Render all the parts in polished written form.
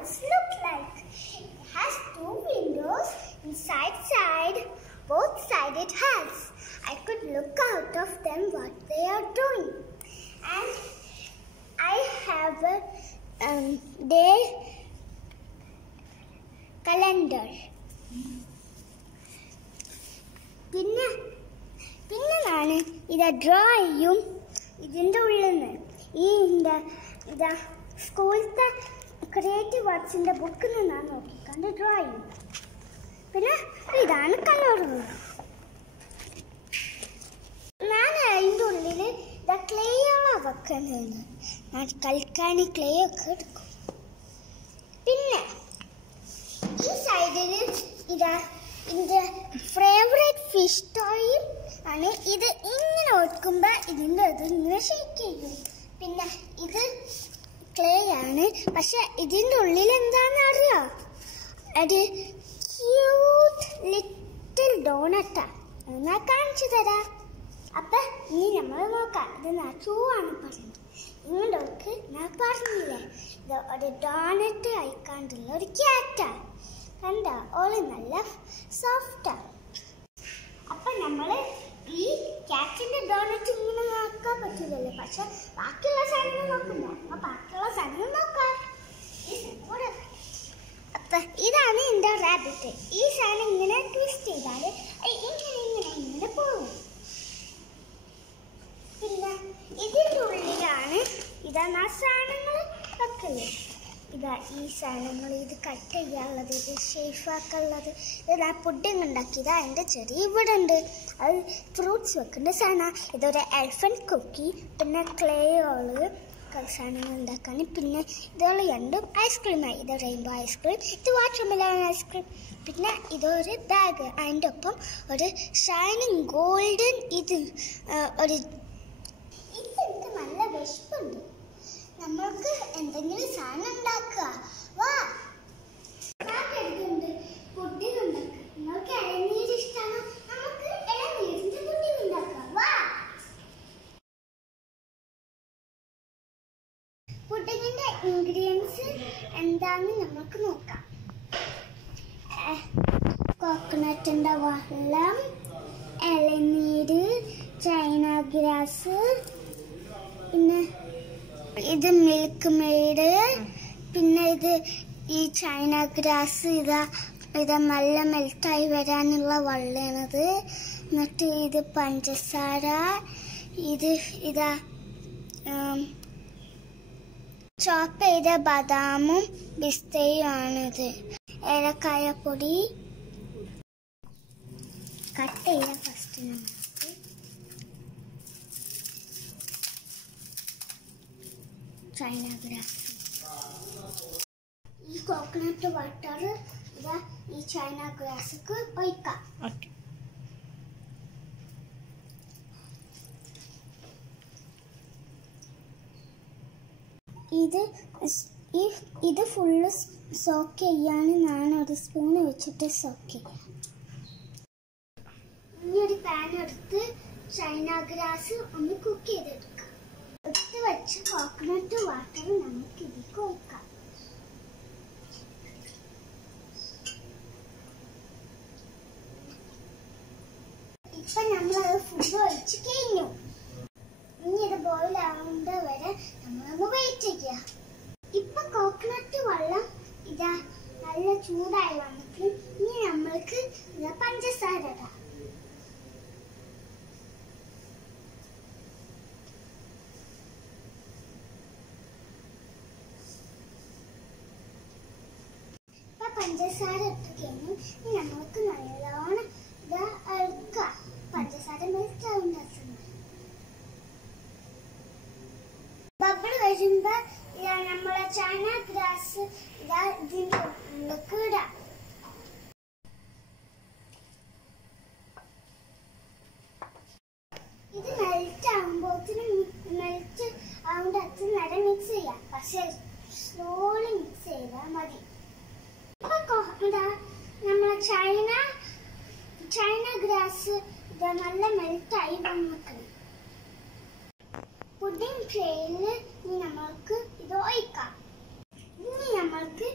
house look like? It has two windows inside side. Both sides it has. I could look out of them what they are doing. And I have a day calendar. പിന്നെ ഞാൻ ഇത് draw ചെയ്യും. ഇതിൻ്റെ ഉള്ളിൽ നിന്ന് ഇതാ സ്കൂളിലത്തെ creative ആർട്സിൻ്റെ ബുക്കിൽ നിന്നാണ് നോക്കിക്കണ്ട് ഡ്രോ ചെയ്യും. പിന്നെ ഇതാണ് കളറുകൾ. ഞാൻ അതിൻ്റെ ഉള്ളിൽ ഇതാ ക്ലേയാണ് വെക്കുന്നത്. ഞാൻ കളിക്കാൻ ക്ലേ ഒക്കെ എടുക്കും. പിന്നെ ഈ സൈഡിൽ ഇതാ എൻ്റെ ഫേവറേറ്റ് ഫിഷ് ടോയും ആണ്. ഇത് ഇങ്ങനെ ഒടുക്കുമ്പോൾ ഇതിൻ്റെ ഇത് ഇങ്ങനെ ഷേക്ക് ചെയ്യും. പിന്നെ ഇത് ക്ലേ ആണ്, പക്ഷെ ഇതിൻ്റെ ഉള്ളിൽ എന്താണെന്ന് അറിയോ? അത് ക്യൂട്ട് ലിറ്റിൽ ഡോണറ്റാണ്. ഞാൻ കാണിച്ചു തരാം. അപ്പം ഇനി നമ്മൾ നോക്കാം. ഇത് നാച്ചു ആണ് പറയുന്നത്. ഇങ്ങോട്ടൊക്കെ ഞാൻ പറഞ്ഞില്ലേ, ഇത് ഒരു ഡോണറ്റ് അയക്കാണ്ടുള്ള ഒരു ക്യാറ്റാണ്. കണ്ട ഓള് നല്ല സോഫ്റ്റാണ്. അപ്പം നമ്മൾ ഈ ക്യാറ്റിൻ്റെ ഡോണറ്റ് ഇങ്ങനെ നോക്കാൻ പറ്റില്ലല്ലോ, പക്ഷെ ബാക്കിയുള്ള സാധനങ്ങൾ നോക്കണ്ട. അപ്പം ബാക്കിയുള്ള സാധനങ്ങൾ നോക്കാം. അപ്പം ഇതാണ് എൻ്റെ റാബിറ്റ്. ഈ സാധനം ഇങ്ങനെ ട്വിസ്റ്റ് ചെയ്താൽ ഇങ്ങനെ പോകും. പിന്നെ ഇതിൻ്റെ ഉള്ളിലാണ് ഇതാ സാധനങ്ങൾ വെക്കല്. ഇതാ ഈ സാധനങ്ങൾ, ഇത് കട്ട് ചെയ്യാനുള്ളത്, ഇത് ഷേഫാക്കാനുള്ളത്, ഇത് ആ പുഡിങ് ഉണ്ടാക്കിയതാ. എൻ്റെ ചെറിയ ഇവിടെ ഉണ്ട്. അത് ഫ്രൂട്ട്സ് വെക്കേണ്ട സാധനം. ഇതൊരു എലിഫൻറ്റ് കുക്കി. പിന്നെ ക്ലേയോള് സാധനങ്ങൾ ഉണ്ടാക്കാൻ. പിന്നെ ഇതുകൾ രണ്ടും ഐസ്ക്രീമായി. ഇത് റെയിൻബോ ഐസ്ക്രീം, ഇത് വാട്ടർമെലൺ ഐസ്ക്രീം. പിന്നെ ഇതൊരു ബാഗ്. അതിൻ്റെ ഒപ്പം ഒരു ഷൈനിങ് ഗോൾഡൻ ഇത് ഒരു എനിക്ക് നല്ല വിശപ്പുണ്ട്. നമ്മൾക്ക് എന്തെങ്കിലും സാധനം ഉണ്ടാക്കുക. വാ, എടുക്കുന്നുണ്ട് പുഡിങ് ഉണ്ടാക്കുക. നിങ്ങൾക്ക് ഇളനീര് ഇഷ്ടമാണോ? നമുക്ക് ഇളനീരിന്റെ പുഡിങ് ഉണ്ടാക്കാം. വാ, പുഡിങ്ങിന്റെ ഇൻഗ്രീഡിയൻസ് എന്താന്ന് നമുക്ക് നോക്കാം. കോക്കനട്ടിന്റെ വെള്ളം, ഇളനീര്, ചൈന ഗ്രാസ്, പിന്നെ ഇത് മിൽക്ക് മെയ്ഡ്, പിന്നെ ഇത് ഈ ചൈന ഗ്രാസ്. ഇത് നല്ല മെൽറ്റായി വരാനുള്ള വെള്ളമാണത്. എന്നിട്ട് ഇത് പഞ്ചസാര, ഇതാ ചോപ്പ് ചെയ്ത ബദാമും പിസ്തയും ആണിത്. ഏലക്കായ പൊടി കട്ട് ചെയ്യാം ഫസ്റ്റ്. നമുക്ക് ചൈന ഗ്രാസ്, ഈ കോക്കനട്ട് വാട്ടർ ഇതാ ഈ ചൈന ഗ്രാസ്ക്ക് ഒഴിക്കാം. ഇത് ഫുള്ള് സോക്ക് ചെയ്യാണ്. ഞാൻ ഒരു സ്പൂൺ വെച്ചിട്ട് സോക്ക് ചെയ്യാം. ഇനി ഒരു പാൻ എടുത്ത് ചൈന ഗ്രാസ് ഒന്ന് കുക്ക് ചെയ്തെടുക്കാം. എടുത്ത് വെച്ച് കോക്കനട്ട് വാട്ടർ നമുക്ക് ഇതിലേക്ക് ഒഴിക്കാം. ഇപ്പൊ നമ്മളത് ഫുഡ് ഒഴിച്ച് കഴിഞ്ഞു. ഇനി ഇത് ബോയിൽ ആവേണ്ട വരെ നമ്മളൊന്ന് വെയിറ്റ് ചെയ്യുക. ഇപ്പൊ കോക്കനട്ട് വെള്ളം ഇതാ നല്ല ചൂടായി വന്നിട്ട് ഇനി നമ്മൾക്ക് ഇതാ പഞ്ചസാര ഇടാം. ഇപ്പൊ പഞ്ചസാര ഇട്ട് കഴിഞ്ഞു. ഇനി നമ്മൾക്ക് നല്ലോണം ഇതാ ഇളക്കാം. പഞ്ചസാര മെൽറ്റ് ആവേണ്ട ബബിൾ വരുമ്പോ നമ്മളെ ചൈന ഗ്രാസ് ഇതാ ഇതിൻ്റെ ഉള്ളിലേക്ക് ഇടാം. ഇത് മെൽറ്റ് ആവുമ്പോൾ അത്ര നേരം മിക്സ് ചെയ്യാം. പക്ഷെ സ്ലോലി മിക്സ് ചെയ്താൽ മതി. ഇപ്പൊ നമ്മളെ ചൈന ഗ്രാസ് ഇത് നല്ല മെൽറ്റായി വന്നിട്ടുണ്ട്. പുഡിംഗ് ട്രേയിൽ നമ്മൾക്ക് ഇത് ഒഴിക്കാം. ഇനി നമ്മൾക്ക്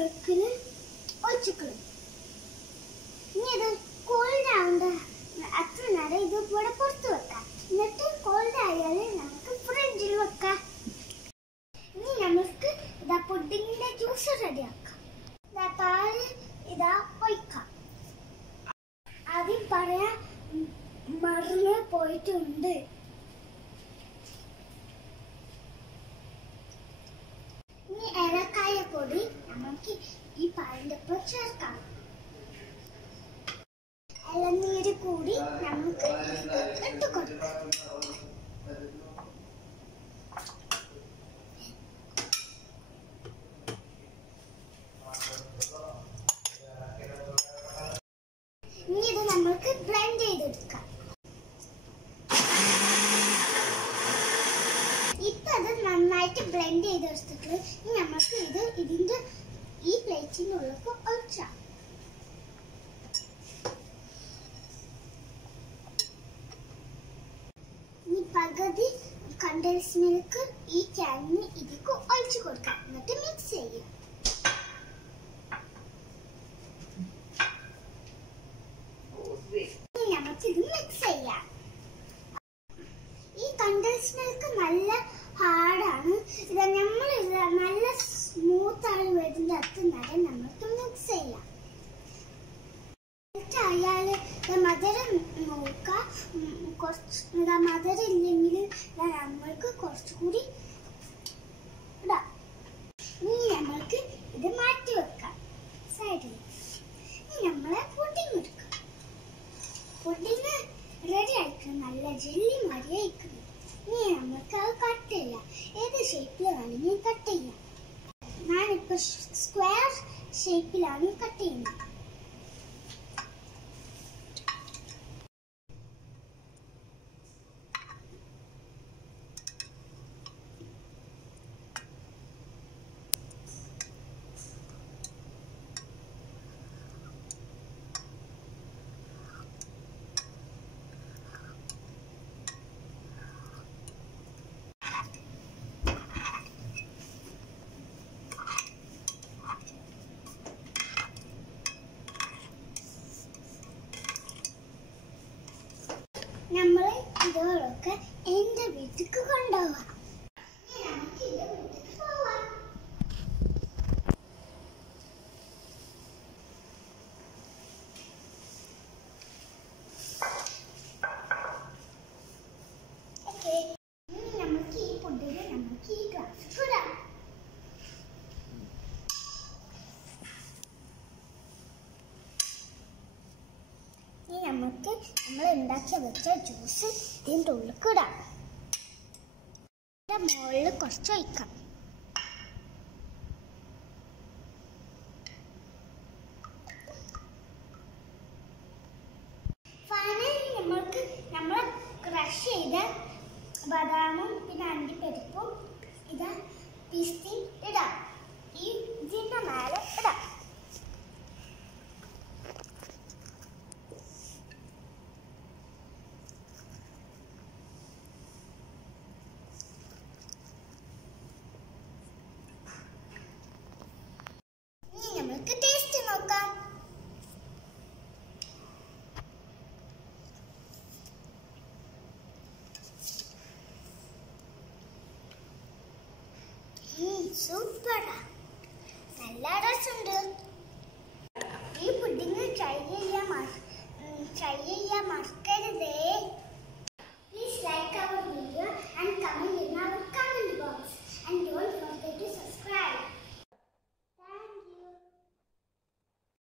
ട്രക്കിൽ ഒഴിച്ചിക്കണം. ഇനി ഇത് കോൾഡ് ആവേണ്ട അത്ര നേരം ഇത് ഇവിടെ പുറത്ത് വെക്കാം. എന്നിട്ട് കോൾഡ് ആയാൽ നമുക്ക് ഫ്രിഡ്ജിൽ വെക്കാം. ഇനി നമുക്ക് ഇതാ പുഡിങ്ങിന്റെ ജ്യൂസ് റെഡിയാക്കാം. ഇതാ പാല് ഇതാ ഒഴിക്കാം. ആദ്യം പറയാൻ മറന്ന് പോയിട്ടുണ്ട്. ഇനി ഏലക്കായ പൊടി നമുക്ക് ഈ പാലിന്റെ ഒപ്പം ചേർക്കാം. ഇളനീര് കൂടി നമുക്ക് ഇട്ട് കൊടുക്കാം. ഇനി ഇത് നമുക്ക് ബ്ലെൻഡ് ചെയ്തെടുക്കാം. ഇപ്പൊ അത് നന്നായിട്ട് ബ്ലെൻഡ് ചെയ്തെടുത്തിട്ട് നമുക്ക് ഇത് ഇതിന്റെ ഈ പ്ലേറ്റിനുള്ളിൽ ഒഴിച്ചാം. ഇനി പകുതി കണ്ടൻസ് മിൽക്ക് ഈ ക്യാനിന് ഇതിക്ക് ഒഴിച്ചു കൊടുക്കാം. എന്നിട്ട് മിക്സ് ചെയ്യാം. നമുക്കിത് മിക്സ് ചെയ്യാം. ഈ കണ്ടൻസ് മിൽക്ക് നല്ല ഹാർഡാണ്. ഇത് നമ്മൾ നല്ല സ്മൂത്ത് ആയി വരുന്ന അത്ര നേരം നമുക്ക് മിക്സ് ചെയ്യാം. അയാള് മധുരം നോക്കാം. കുറച്ച് മധുരം ഇല്ലെങ്കിൽ നമ്മൾക്ക് കുറച്ചുകൂടി ഇടാം. ഇനി നമ്മൾക്ക് ഇത് മാറ്റി വെക്കാം സൈഡിൽ. ഇനി നമ്മളെ പുഡിങ് എടുക്കാം. പുഡിങ് റെഡി ആയിരിക്കും. നല്ല ജെല്ലി മാതിരി ആയിരിക്കും. ഇനി നമുക്ക് അത് കട്ട് ചെയ്യാം. ഏത് ഷേപ്പിൽ വേണമെങ്കിൽ കട്ട് ചെയ്യാം. ഞാനിപ്പോൾ സ്ക്വയർ ഷേപ്പിലാണ് കട്ട് ചെയ്യുന്നത്. നമ്മൾ ഇതോടൊക്കെ എന്റെ വീട്ടിലേക്ക് കൊണ്ടുപോവാം. നമുക്ക് ഇത് വീട്ടിലേക്ക് പോവാം. നമുക്ക് ഈ പുഡിന് നമുക്ക് ഈ ഗ്ലാസ് ഇടാം. ഇനി നമുക്ക് നമ്മൾ ഉണ്ടാക്കി വെച്ച ജ്യൂസ് ഇതിൻ്റെ ഉള്ളിൽ ഇടാം. മുകളിൽ കുറച്ച് ഒഴിക്കാം. ഫൈനലി നമ്മൾക്ക് നമ്മൾ ക്രഷ് ചെയ്ത ബദാമും പിന്നെ അണ്ടിപ്പരിപ്പും ഇതാ പിസ്തയും ഇടാം. ഈ ഇതിൻ്റെ മേലെ ഇടാം. നമുക്ക് ടേസ്റ്റ് നോക്കാം. സൂപ്പറാ, നല്ല രസമുണ്ട്. ഈ പുഡിങ് ട്രൈ ചെയ്യാൻ